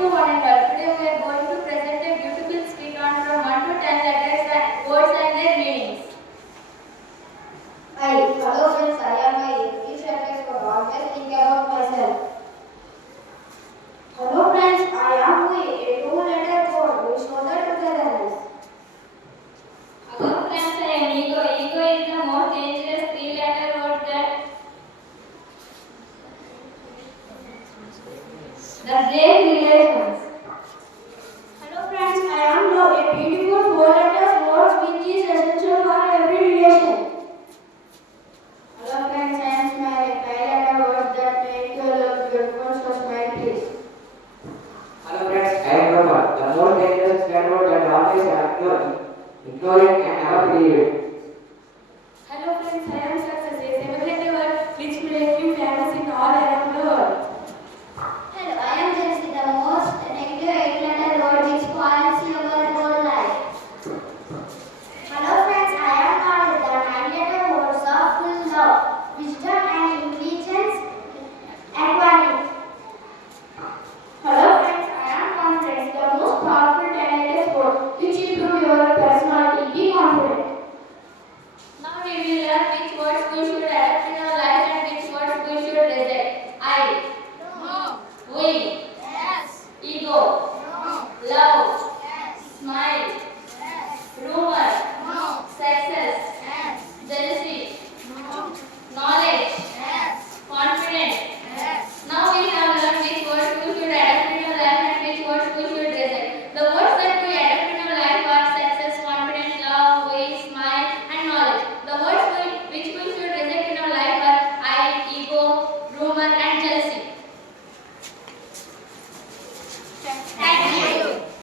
to one and all. Today we are going to present a beautiful speech on from 1 to 10 letters and words and their meanings. Hi, hello friends, I am my These letters for always think about myself. Hello friends, I am we, a two-letter word. We show the togetherness. Hello friends, I am ego. Ego is the most dangerous three-letter word that breaks relations. Hello friends, I am love, a beautiful four-letter word which is essential for every relation. Hello friends, I am smile, a five-letter word that make your love beautiful. So smile please. Hello friends, I am Robert. The most dangerous bad word that always have ignoring and never believe it.